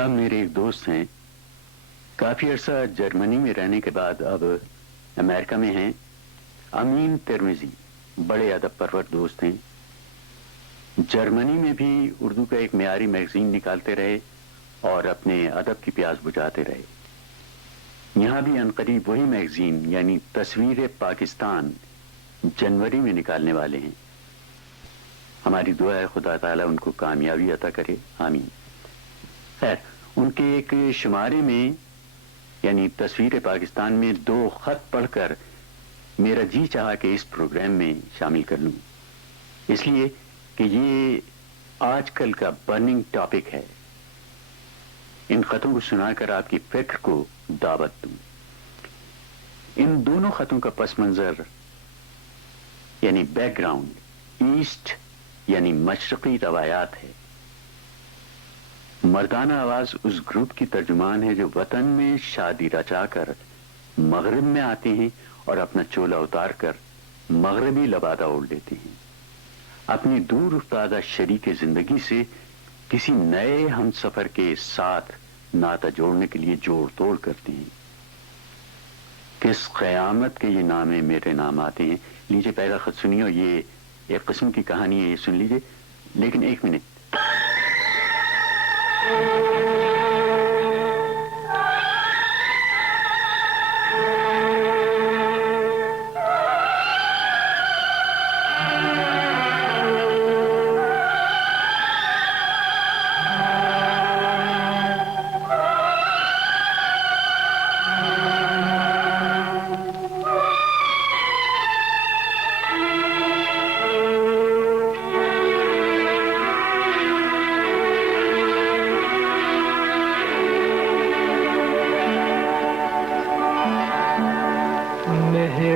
साहब मेरे एक दोस्त हैं, काफी अरसा जर्मनी में रहने के बाद अब अमेरिका में हैं। अमीन तिरमिजी बड़े अदब परवर दोस्त हैं। जर्मनी में भी उर्दू का एक मेयारी मैगजीन निकालते रहे और अपने अदब की प्यास बुझाते रहे। यहाँ भी अनकरीब वही मैगजीन यानी तस्वीर पाकिस्तान जनवरी में निकालने वाले हैं। हमारी दुआ है खुदा ताला उनको कामयाबी अता करे, आमीन। खैर, उनके एक शुमारे में यानी तस्वीर पाकिस्तान में 2 खत पढ़कर मेरा जी चाहा कि इस प्रोग्राम में शामिल कर लूं, इसलिए कि ये आजकल का बर्निंग टॉपिक है। इन खतों को सुनाकर आपकी फिक्र को दावत दूं। इन दोनों खतों का पस मंजर यानी बैकग्राउंड ईस्ट यानी मशरकी रवायात है। मर्दाना आवाज उस ग्रुप की तर्जुमान है जो वतन में शादी रचाकर मगरिब में आते हैं और अपना चोला उतार कर मगरबी लबादा ओढ़ लेते हैं। अपनी दूर उफ्तादा शरीके जिंदगी से किसी नए हमसफर के साथ नाता जोड़ने के लिए जोड़ तोड़ करते हैं। किस क़यामत के ये नामे मेरे नाम आते हैं। लीजिए पहला खत सुनिए, और ये एक किस्म की कहानी है, ये सुन लीजिए। लेकिन एक मिनट,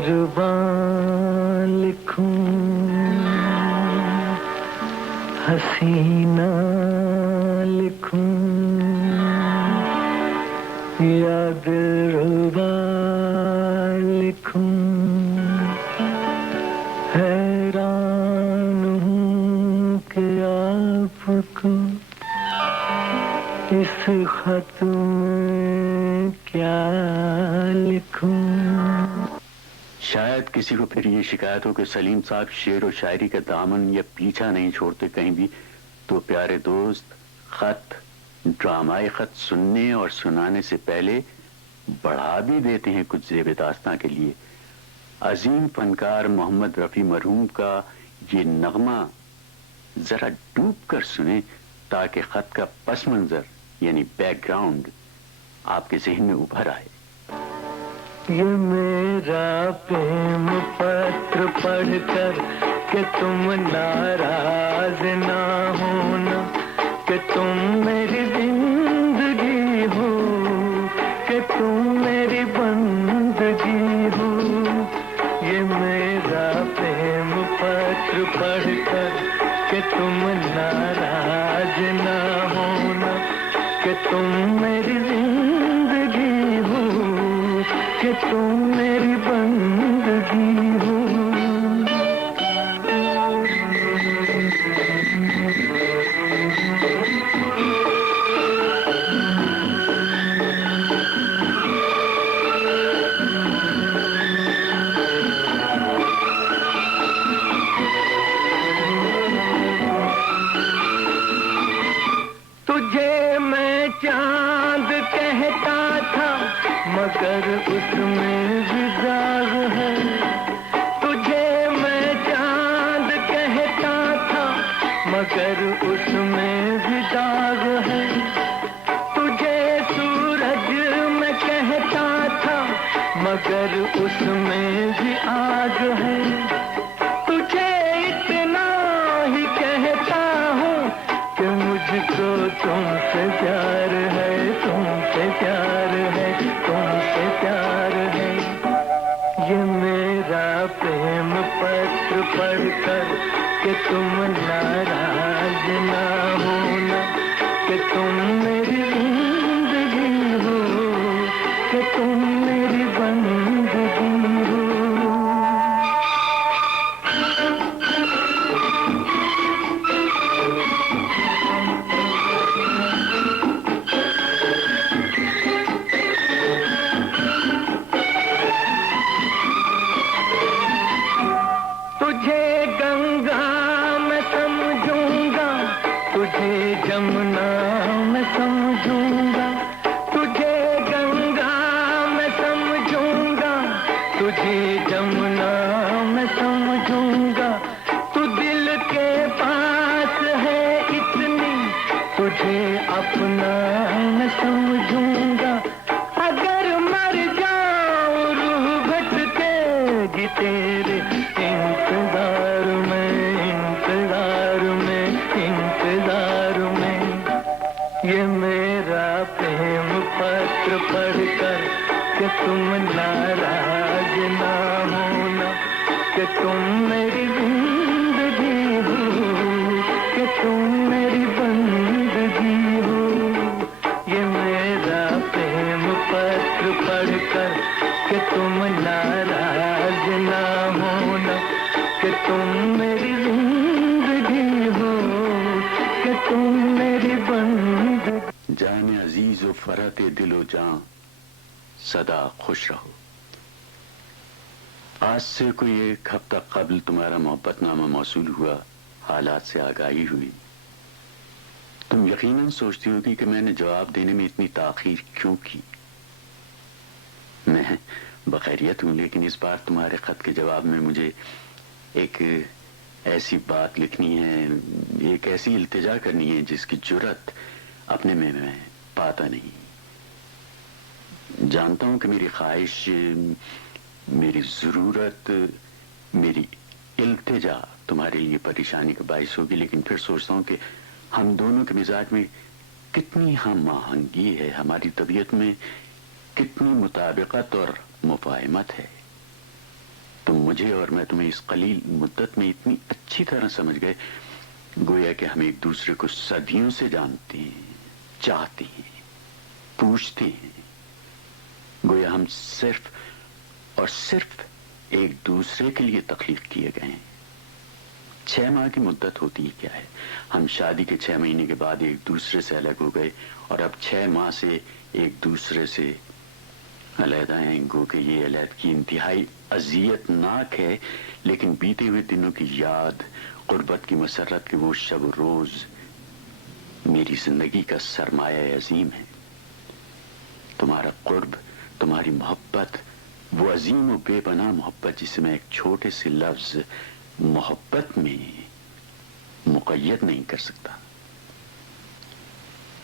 मेहरबान लिखूं हसीना लिखूं या दिलरुबा लिखूं, हैरान हूँ कि आपको इस खत में क्या लिखूं। शायद किसी को फिर ये शिकायत हो कि सलीम साहब शेर और शायरी का दामन या पीछा नहीं छोड़ते कहीं भी। तो प्यारे दोस्त, खत ड्रामाई खत सुनने और सुनाने से पहले बढ़ा भी देते हैं कुछ ज़ेब दास्तां के लिए। अजीम फनकार मोहम्मद रफ़ी मरहूम का ये नगमा जरा डूब कर सुने ताकि खत का पस मंजर यानी बैकग्राउंड आपके जहन में उभर आए। ये मेरा प्रेम पत्र पढ़कर कि तुम नाराज ना होना, कि तुम मेरी जिंदगी हो, कि तुम मेरी बंदगी हो। ये मेरा प्रेम पत्र पढ़कर कि तुम नाराज ना होना, कि तुम मेरी जिंदगी हो, कि तुम मेरी बंदगी हो। तुझे मैं चांद कहता था मगर उसमें भी दाग है। तुझे मैं चांद कहता था मगर उसमें भी दाग है। तुझे सूरज मैं कहता था मगर उसमें भी आग है। तुझे इतना ही कहता हूँ कि मुझको तुमसे प्यार है, तुमसे प्यार है, तुमसे प्यार है। ये मेरा प्रेम पत्र पढ़कर कि तुम नाराज ना होना, कि तुम मेरी जिंदगी हो, कि तुम मेरी बंदगी हो। तुझे जमुना मैं समझूंगा, तुझे गंगा मैं समझूंगा, तुझे जमुना मैं समझूंगा, तू दिल के पास है इतनी, तुझे अपना मैं समझूंगा। अगर मर जाऊं रूह भटकेगी तेरे इंतजार में, इंतजार में, इंतजार में। ये मेरा प्रेम पत्र पढ़कर कि तुम नाराज ना होना, कि तुम मेरी जिंदगी हो, कि तुम मेरी बंदगी हो। ये मेरा प्रेम पत्र पढ़कर कि तुम नाराज ना होना, कि तुम मेरी जिंदगी हो, कि तुम मेरी बंदगी। जान अजीज व फरहत दिलो जान, सदा खुश रहो। आज से कोई एक हफ्ता कबल तुम्हारा मोहब्बतनामा मौसूल हुआ, हालात से आगाही हुई। तुम यकीनन सोचती होगी कि मैंने जवाब देने में इतनी ताखीर क्यों की। मैं बखैरियत हूं, लेकिन इस बार तुम्हारे खत के जवाब में मुझे एक ऐसी बात लिखनी है, एक ऐसी इल्तिजा करनी है जिसकी जुर्रत अपने में मैं पाता नहीं। जानता हूं कि मेरी ख्वाहिश, मेरी जरूरत, मेरी इल्तिजा तुम्हारे लिए परेशानी का बाइस होगी, लेकिन फिर सोचता हूं कि हम दोनों के मिजाज में कितनी हम आहंगी है, हमारी तबीयत में कितनी मुताबिकत और मुफाहमत है। तुम मुझे और मैं तुम्हें इस कलील मुद्दत में इतनी अच्छी तरह समझ गए, गोया कि हम एक दूसरे को सदियों से जानते हैं, चाहते हैं, पूछते हैं। गोया हम सिर्फ और सिर्फ एक दूसरे के लिए तख्लीक किए गए हैं। 6 माह की मुद्दत होती ही क्या है। हम शादी के 6 महीने के बाद एक दूसरे से अलग हो गए और अब 6 माह से एक दूसरे से अलहदा हैं। गो कि ये अलहदगी इंतहाई अजियतनाक है, लेकिन बीते हुए दिनों की याद, गुर्बत की मसरत के वो शब रोज मेरी जिंदगी का सरमाया अजीम है। तुम्हारा कुर्ब, तुम्हारी मोहब्बत, वो अजीम और बेपनाह मोहब्बत जिसे मैं एक छोटे से लफ्ज मोहब्बत में मुक़य्यद नहीं कर सकता।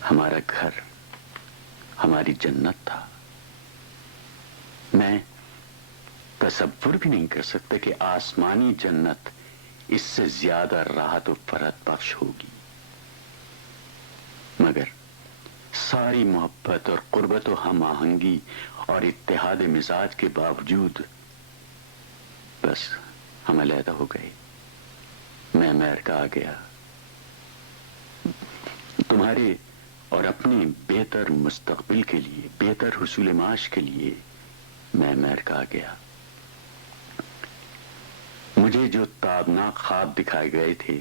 हमारा घर हमारी जन्नत था। मैं तसव्वुर भी नहीं कर सकता कि आसमानी जन्नत इससे ज्यादा राहत और फरहत बख्श होगी, मगर सारी मोहब्बत और कुर्बत और हम आहंगी और इत्तेहाद मिजाज के बावजूद बस हम अलहदा हो गए। मैं अमेरिका आ गया, तुम्हारे और अपने बेहतर मुस्तकबिल के लिए, बेहतर हुसूल माश के लिए मैं अमेरिका आ गया। मुझे जो ताबनाक ख्वाब दिखाए गए थे,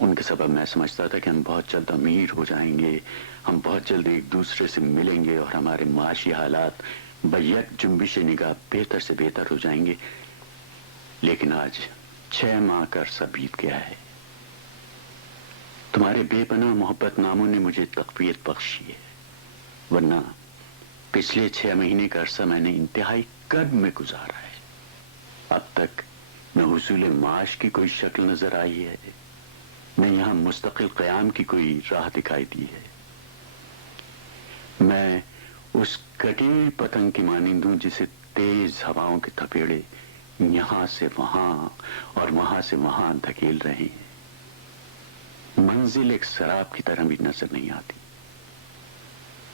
उनके सबब मैं समझता था कि हम बहुत जल्द अमीर हो जाएंगे, हम बहुत जल्द एक दूसरे से मिलेंगे और हमारे माशी हालात बैक जुम्बिश निगाह बेहतर से बेहतर हो जाएंगे। लेकिन आज 6 माह का अरसा बीत गया है। तुम्हारे बेपनाह मोहब्बत नामों ने मुझे तक़वियत बख्शी है, वरना पिछले 6 महीने का अरसा मैंने इंतहाई कर्ब में गुजारा है। अब तक न हुसूल माश की कोई शक्ल नजर आई है, न यहां मुस्तकिल क़याम की कोई राह दिखाई दी है। मैं उस कटी पतंग की मानिंद हूं जिसे तेज हवाओं के थपेड़े यहां से वहां और वहां से वहां धकेल रहे हैं। मंजिल एक शराब की तरह भी नजर नहीं आती,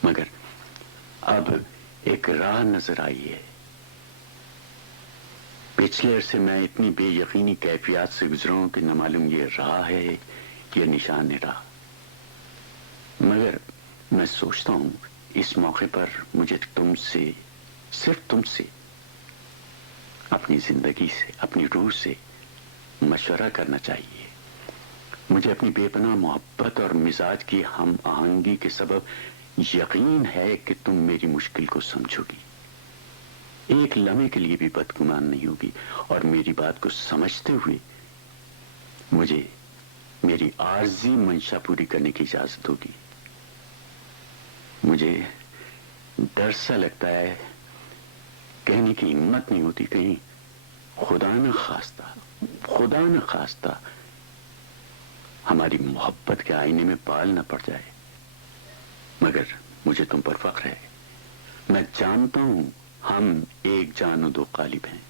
मगर अब एक राह नजर आई है। पिछले अरसे मैं इतनी बेयकीनी कैफियत से गुजरा हूं कि न मालूम ये राह है या निशान राह, मगर मैं सोचता हूं इस मौके पर मुझे तुमसे, सिर्फ तुमसे, अपनी जिंदगी से, अपनी रूह से मशवरा करना चाहिए। मुझे अपनी बेपनाह मोहब्बत और मिजाज की हम आहंगी के सबब यकीन है कि तुम मेरी मुश्किल को समझोगी, एक लम्हे के लिए भी बदगुमान नहीं होगी और मेरी बात को समझते हुए मुझे میری عارضی منشا پوری کرنے کی اجازت ہوگی. مجھے ڈر سا لگتا ہے، کہنے کی ہمت نہیں ہوتی، کہیں خدا نہ خواستہ ہماری محبت کے آئینے میں پال نہ پڑ جائے. مگر مجھے تم پر فخر ہے. میں جانتا ہوں ہم ایک جان و دو قالب ہیں.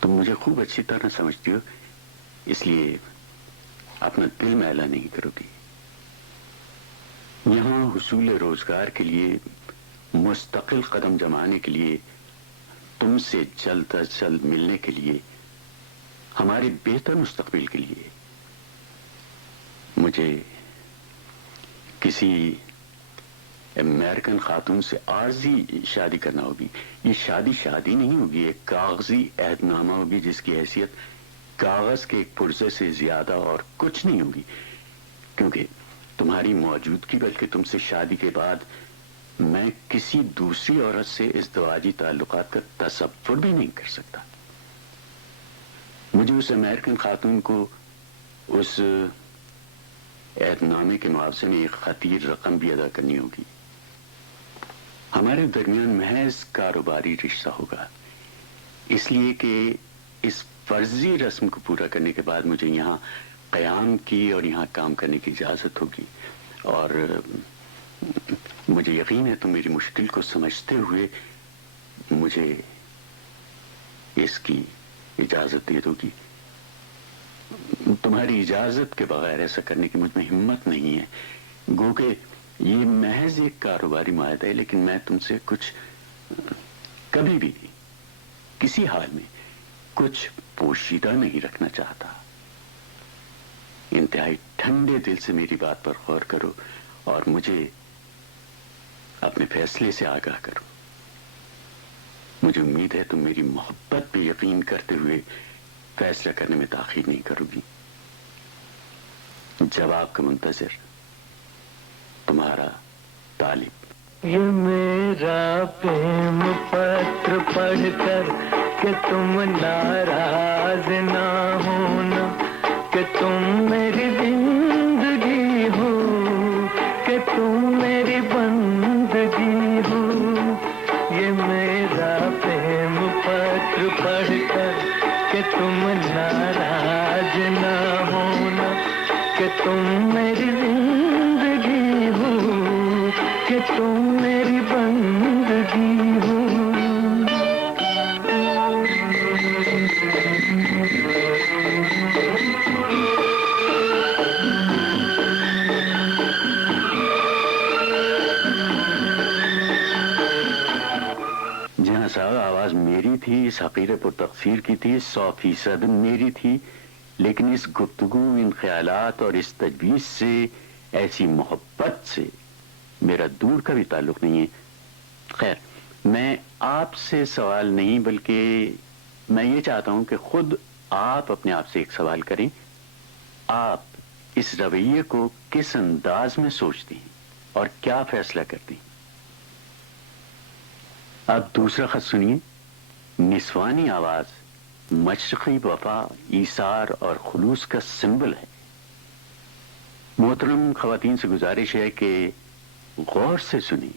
تم مجھے خوب اچھی طرح سمجھتی ہو، اس لیے اپنا دل میلا نہیں کرو گی. یہاں حصول روزگار کے لیے، مستقل قدم جمانے کے لیے، تم سے جلد از جلد ملنے کے لیے، ہمارے بہتر مستقبل کے لیے مجھے کسی امریکن خاتون سے عارضی شادی کرنا ہوگی. یہ شادی نہیں ہوگی، ایک کاغذی عہد نامہ ہوگی جس کی حیثیت کاغذ کے ایک پرزے سے زیادہ اور کچھ نہیں ہوگی. کیونکہ تمہاری موجودگی، بلکہ تم سے شادی کے بعد میں کسی دوسری عورت سے ازدواجی تعلقات کا تصور بھی نہیں کر سکتا. مجھے اس امریکن خاتون کو اس عہد نامے کے معاوضے میں ایک خطیر رقم بھی ادا کرنی ہوگی. ہمارے درمیان محض کاروباری رشتہ ہوگا، اس لیے کہ اس فرضی رسم کو پورا کرنے کے بعد مجھے یہاں قیام کی اور یہاں کام کرنے کی اجازت ہوگی. اور مجھے یقین ہے تم میری مشکل کو سمجھتے ہوئے مجھے اس کی اجازت دے دو گی. تمہاری اجازت کے بغیر ایسا کرنے کی مجھ میں ہمت نہیں ہے. گو کہ یہ محض ایک کاروباری معاہدہ ہے، لیکن میں تم سے کچھ کبھی بھی کسی حال میں کچھ پوشیدہ نہیں رکھنا چاہتا. انتہائی ٹھنڈے دل سے میری بات پر غور کرو اور مجھے اپنے فیصلے سے آگاہ کرو. مجھے امید ہے تم میری محبت پہ یقین کرتے ہوئے فیصلہ کرنے میں تاخیر نہیں کرو گی. جواب کا منتظر، تمہارا طالب. یہ میرا پریم پتر پڑھ کر کہ تم ناراض نہ ہونا، کہ تم میری زندگی ہو، کہ تم میری بندگی ہو. یہ میرا پریم پتر پڑھ کر کہ تم ناراض نہ ہونا، کہ تم میری زندگی ہو، کہ تم میری بندگی ہو. جہاں صاحب آواز میری تھی، اس حقیر پر تقصیر کی تھی، 100% میری تھی. لیکن اس گفتگو، ان خیالات اور اس تجویز سے، ایسی محبت سے میرا دور کا بھی تعلق نہیں ہے. خیر، میں آپ سے سوال نہیں، بلکہ میں یہ چاہتا ہوں کہ خود آپ اپنے آپ سے ایک سوال کریں. آپ اس رویے کو کس انداز میں سوچتی ہیں اور کیا فیصلہ کرتی ہیں؟ اب دوسرا خط سنیے. نسوانی آواز مشرقی وفا، ایثار اور خلوص کا سمبل ہے. محترم خواتین سے گزارش ہے کہ غور سے سنیں،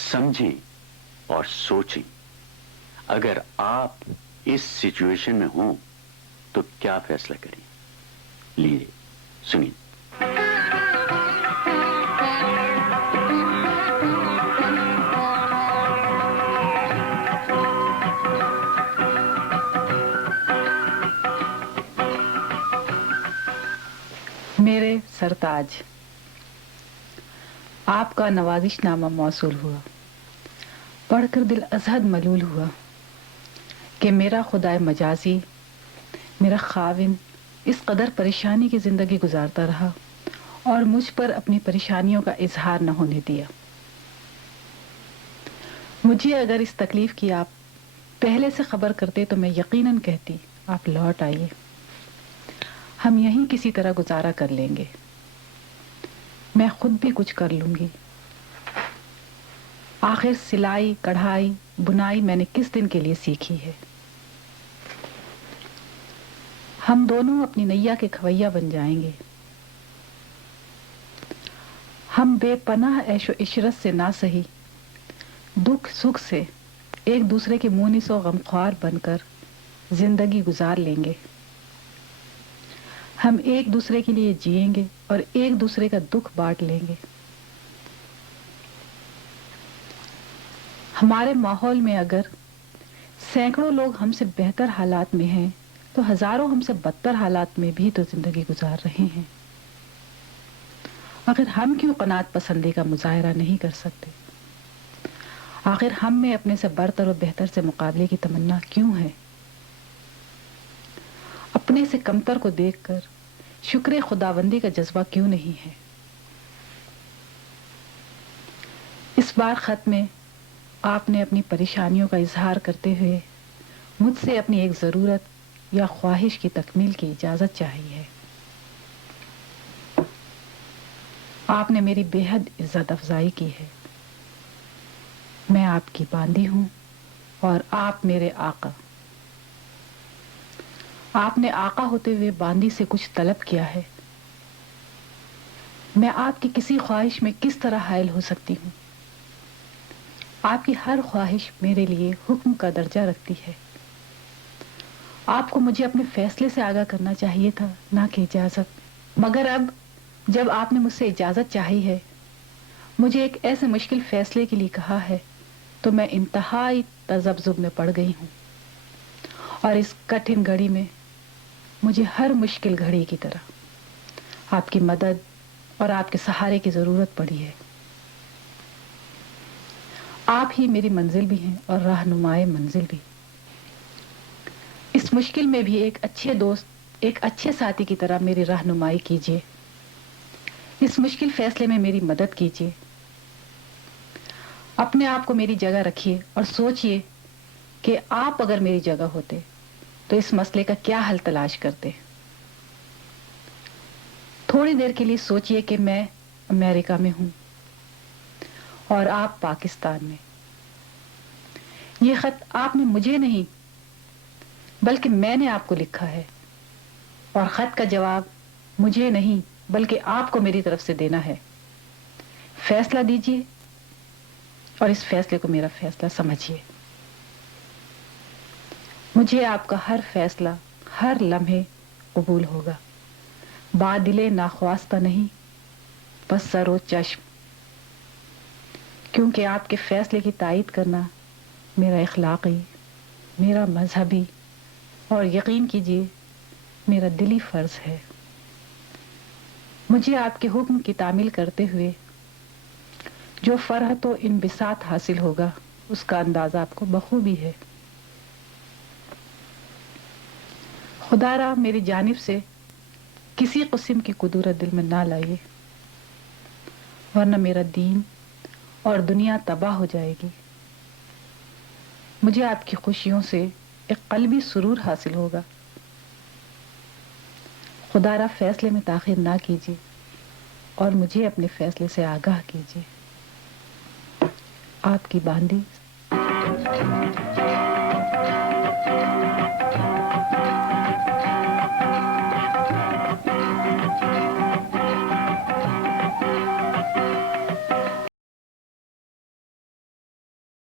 سمجھیں اور سوچیں. اگر آپ اس سچویشن میں ہوں تو کیا فیصلہ کریں؟ لیے سنیں. میرے سرتاج، آپ کا نوازش نامہ موصول ہوا. پڑھ کر دل ازحد ملول ہوا کہ میرا خدائے مجازی، میرا خاوند اس قدر پریشانی کی زندگی گزارتا رہا اور مجھ پر اپنی پریشانیوں کا اظہار نہ ہونے دیا. مجھے اگر اس تکلیف کی آپ پہلے سے خبر کرتے تو میں یقیناً کہتی آپ لوٹ آئیے، ہم یہیں کسی طرح گزارا کر لیں گے. میں خود بھی کچھ کر لوں گی. آخر سلائی، کڑھائی، بنائی میں نے کس دن کے لیے سیکھی ہے. ہم دونوں اپنی نیا کے کھویا بن جائیں گے. ہم بے پناہ عیش و عشرت سے نہ سہی دکھ سکھ سے ایک دوسرے کے مونس و غمخوار بن کر زندگی گزار لیں گے. ہم ایک دوسرے کے لیے جئیں گے اور ایک دوسرے کا دکھ بانٹ لیں گے. ہمارے ماحول میں اگر سینکڑوں لوگ ہم سے بہتر حالات میں ہیں تو ہزاروں ہم سے بدتر حالات میں بھی تو زندگی گزار رہے ہیں. آخر ہم کیوں قناعت پسندی کا مظاہرہ نہیں کر سکتے؟ آخر ہم میں اپنے سے برتر و بہتر سے مقابلے کی تمنا کیوں ہے؟ اپنے سے کمتر کو دیکھ کر شکر خداوندی کا جذبہ کیوں نہیں ہے؟ اس بار خط میں آپ نے اپنی پریشانیوں کا اظہار کرتے ہوئے مجھ سے اپنی ایک ضرورت یا خواہش کی تکمیل کی اجازت چاہی ہے. آپ نے میری بے حد عزت افزائی کی ہے. میں آپ کی باندی ہوں اور آپ میرے آقا. آپ نے آقا ہوتے ہوئے باندی سے کچھ طلب کیا ہے. میں آپ کی کسی خواہش میں کس طرح حائل ہو سکتی ہوں؟ آپ کی ہر خواہش میرے لیے حکم کا درجہ رکھتی ہے. آپ کو مجھے اپنے فیصلے سے آگاہ کرنا چاہیے تھا، نہ کہ اجازت. مگر اب جب آپ نے مجھ سے اجازت چاہی ہے، مجھے ایک ایسے مشکل فیصلے کے لیے کہا ہے، تو میں انتہائی تذبذب میں پڑ گئی ہوں. اور اس کٹھن گھڑی میں مجھے ہر مشکل گھڑی کی طرح آپ کی مدد اور آپ کے سہارے کی ضرورت پڑی ہے. آپ ہی میری منزل بھی ہیں اور رہنمائے منزل بھی. اس مشکل میں بھی ایک اچھے دوست، ایک اچھے ساتھی کی طرح میری رہنمائی کیجیے. اس مشکل فیصلے میں میری مدد کیجیے. اپنے آپ کو میری جگہ رکھیے اور سوچئے کہ آپ اگر میری جگہ ہوتے تو اس مسئلے کا کیا حل تلاش کرتے. تھوڑی دیر کے لیے سوچئے کہ میں امریکہ میں ہوں اور آپ پاکستان میں. یہ خط آپ نے مجھے نہیں بلکہ میں نے آپ کو لکھا ہے، اور خط کا جواب مجھے نہیں بلکہ آپ کو میری طرف سے دینا ہے. فیصلہ دیجیے اور اس فیصلے کو میرا فیصلہ سمجھیے. مجھے آپ کا ہر فیصلہ ہر لمحے قبول ہوگا. بادل ناخواستہ نہیں، بس سر و چشم. کیونکہ آپ کے فیصلے کی تائید کرنا میرا اخلاقی، میرا مذہبی اور یقین کیجیے میرا دلی فرض ہے. مجھے آپ کے حکم کی تعمیل کرتے ہوئے جو فرحت و انبساط حاصل ہوگا اس کا اندازہ آپ کو بخوبی ہے. خدا را میری جانب سے کسی قسم کی کدورت دل میں نہ لائیے، ورنہ میرا دین اور دنیا تباہ ہو جائے گی. مجھے آپ کی خوشیوں سے ایک قلبی سرور حاصل ہوگا. خدا را فیصلے میں تاخیر نہ کیجیے اور مجھے اپنے فیصلے سے آگاہ کیجیے. آپ کی باندی.